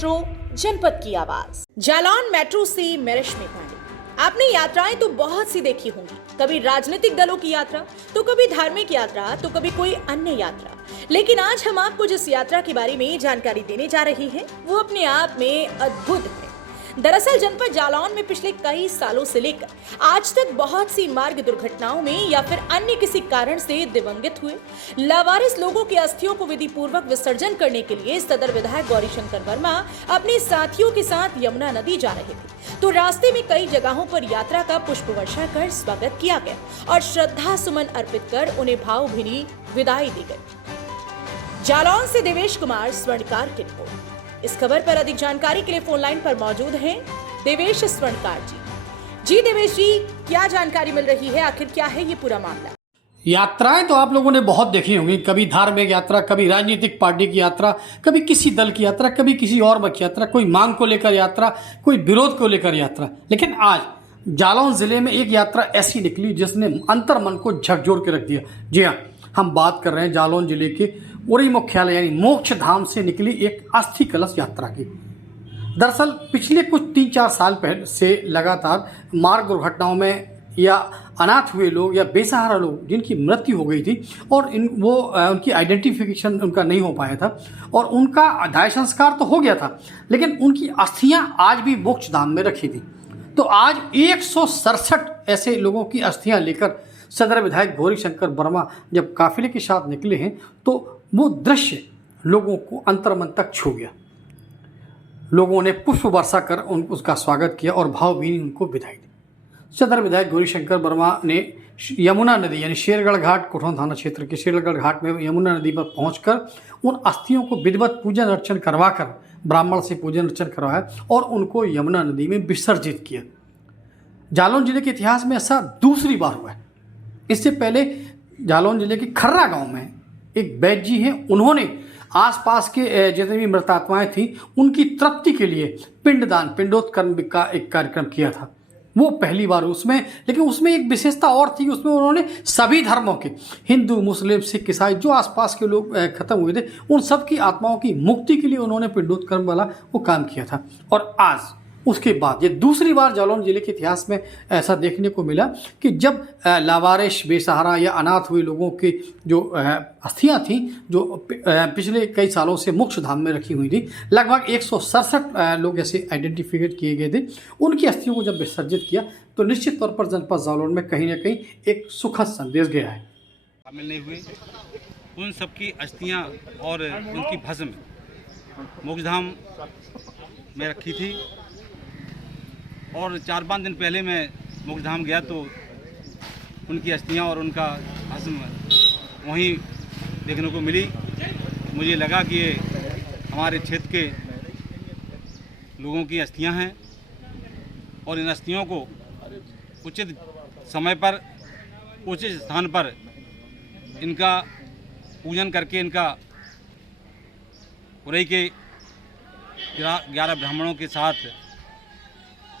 Metro, जनपद की आवाज। जालौन मेट्रो से मैं रश्मि पांडे। आपने यात्राएं तो बहुत सी देखी होंगी, कभी राजनीतिक दलों की यात्रा, तो कभी धार्मिक यात्रा, तो कभी कोई अन्य यात्रा। लेकिन आज हम आपको जिस यात्रा के बारे में जानकारी देने जा रहे हैं वो अपने आप में अद्भुत है। दरअसल जनपद जालौन में पिछले कई सालों से लेकर आज तक बहुत सी मार्ग दुर्घटनाओं में या फिर अन्य किसी कारण से दिवंगत हुए लावारिस लोगों की अस्थियों को विधि पूर्वक विसर्जन करने के लिए सदर विधायक गौरीशंकर वर्मा अपने साथियों के साथ यमुना नदी जा रहे थे, तो रास्ते में कई जगहों पर यात्रा का पुष्प वर्षा कर स्वागत किया गया और श्रद्धा सुमन अर्पित कर उन्हें भावभीनी विदाई दी गई। जालौन से देवेश कुमार स्वर्णकार की रिपोर्ट। इस खबर पर अधिक जानकारी के लिए फोन लाइन पर मौजूद हैं देवेश स्वर्णकार जी। देवेश जी, क्या जानकारी मिल रही है, आखिर क्या है ये पूरा मामला? यात्राएं तो आप लोगों ने बहुत देखी होंगी, कभी धार्मिक यात्रा, कभी राजनीतिक पार्टी की यात्रा, कभी किसी दल की यात्रा, कभी किसी और मत की यात्रा, कोई मांग को लेकर यात्रा, कोई विरोध को लेकर यात्रा। लेकिन आज जालौन जिले में एक यात्रा ऐसी निकली जिसने अंतर्मन को झकझोर के रख दिया। जी हाँ, हम बात कर रहे हैं जालौन जिले के उरी मुख्यालय यानी मोक्ष धाम से निकली एक अस्थि कलश यात्रा की। दरअसल पिछले कुछ 3-4 साल पहले से लगातार मार्ग दुर्घटनाओं में या अनाथ हुए लोग या बेसहारा लोग जिनकी मृत्यु हो गई थी और उनकी आइडेंटिफिकेशन उनका नहीं हो पाया था और उनका दाह संस्कार तो हो गया था, लेकिन उनकी अस्थियां आज भी मोक्ष धाम में रखी थी। तो आज 167 ऐसे लोगों की अस्थियां लेकर सदर विधायक गौरीशंकर वर्मा जब काफिले के साथ निकले हैं तो वो दृश्य लोगों को अंतर्मन तक छू गया। लोगों ने पुष्प वर्षा कर उसका स्वागत किया और भावभीनी उनको विदाई दी। सदर विधायक गौरीशंकर वर्मा ने यमुना नदी यानी शेरगढ़ घाट, कोठौन थाना क्षेत्र के शेरगढ़ घाट में यमुना नदी पर पहुंचकर उन अस्थियों को विधिवत पूजन अर्चन करवाकर ब्राह्मण से पूजन अर्चन करवाया और उनको यमुना नदी में विसर्जित किया। जालौन जिले के इतिहास में ऐसा दूसरी बार हुआ है। इससे पहले जालौन जिले के खर्रा गांव में एक वैद्य जी हैं, उन्होंने आसपास के जितनी भी मृतात्माएं थी उनकी तृप्ति के लिए पिंडदान, पिंडोत्कर्म का एक कार्यक्रम किया था। वो पहली बार लेकिन उसमें एक विशेषता और थी, उसमें उन्होंने सभी धर्मों के, हिंदू, मुस्लिम, सिख, ईसाई, जो आसपास के लोग खत्म हुए थे उन सब की आत्माओं की मुक्ति के लिए उन्होंने पिंडोत्कर्म वाला वो काम किया था। और आज उसके बाद ये दूसरी बार जालौन जिले के इतिहास में ऐसा देखने को मिला कि जब लावारिस, बेसहारा या अनाथ हुए लोगों की जो अस्थियां थीं जो पिछले कई सालों से मोक्ष धाम में रखी हुई थी, लगभग 167 लोग ऐसे आइडेंटिफिकेट किए गए थे। उनकी अस्थियों को जब विसर्जित किया तो निश्चित तौर पर जनपद जालौन में कहीं ना कहीं एक सुखद संदेश गया है। शामिल नहीं हुए उन सबकी अस्थियां और उनकी भस्म मोक्ष धाम में रखी थी और 4-5 दिन पहले मैं मोक्ष धाम गया तो उनकी अस्थियां और उनका भस्म वहीं देखने को मिली। मुझे लगा कि ये हमारे क्षेत्र के लोगों की अस्थियां हैं और इन अस्थियों को उचित समय पर, उचित स्थान पर इनका पूजन करके इनका उरई के 11 ब्राह्मणों के साथ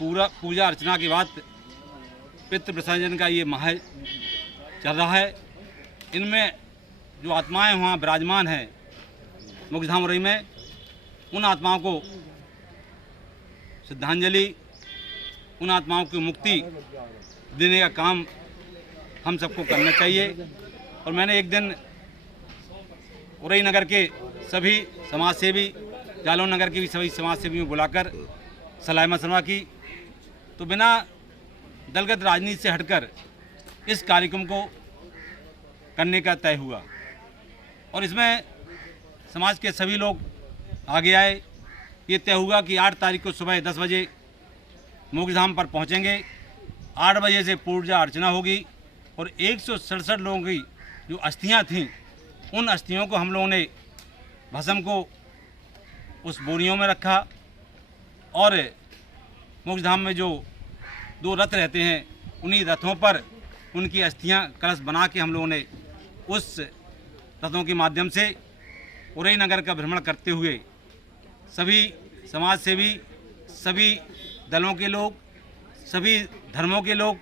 पूरा पूजा अर्चना के बाद पितृ विसर्जन का ये माह चल रहा है। इनमें जो आत्माएं वहाँ विराजमान हैं मोक्षधाम उरई में, उन आत्माओं को श्रद्धांजलि, उन आत्माओं की मुक्ति देने का काम हम सबको करना चाहिए। और मैंने एक दिन उरई नगर के सभी समाजसेवी, जालौन नगर के भी सभी समाजसेवियों को बुलाकर सलाह मशवरा की, तो बिना दलगत राजनीति से हटकर इस कार्यक्रम को करने का तय हुआ और इसमें समाज के सभी लोग आगे आए। ये तय हुआ कि 8 तारीख को सुबह 10 बजे मोक्ष धाम पर पहुंचेंगे। 8 बजे से पूजा अर्चना होगी और 167 लोगों की जो अस्थियां थीं उन अस्थियों को हम लोगों ने भस्म को उस बोरियों में रखा और मोक्ष धाम में जो 2 रथ रहते हैं उन्हीं रथों पर उनकी अस्थियां कलश बना के हम लोगों ने उस रथों के माध्यम से उरई नगर का भ्रमण करते हुए सभी समाज सेवी, सभी दलों के लोग, सभी धर्मों के लोग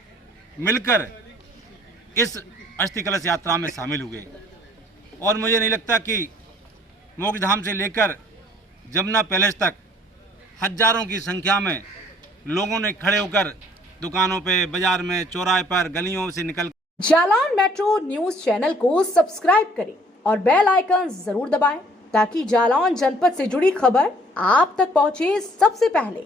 मिलकर इस अस्थि कलश यात्रा में शामिल हुए। और मुझे नहीं लगता कि मोक्ष धाम से लेकर जमुना पैलेस तक हजारों की संख्या में लोगों ने खड़े होकर दुकानों पे, बाजार में, चौराहे पर, गलियों से निकल जालौन मेट्रो न्यूज चैनल को सब्सक्राइब करें और बेल आइकन जरूर दबाएं ताकि जालौन जनपद से जुड़ी खबर आप तक पहुंचे सबसे पहले।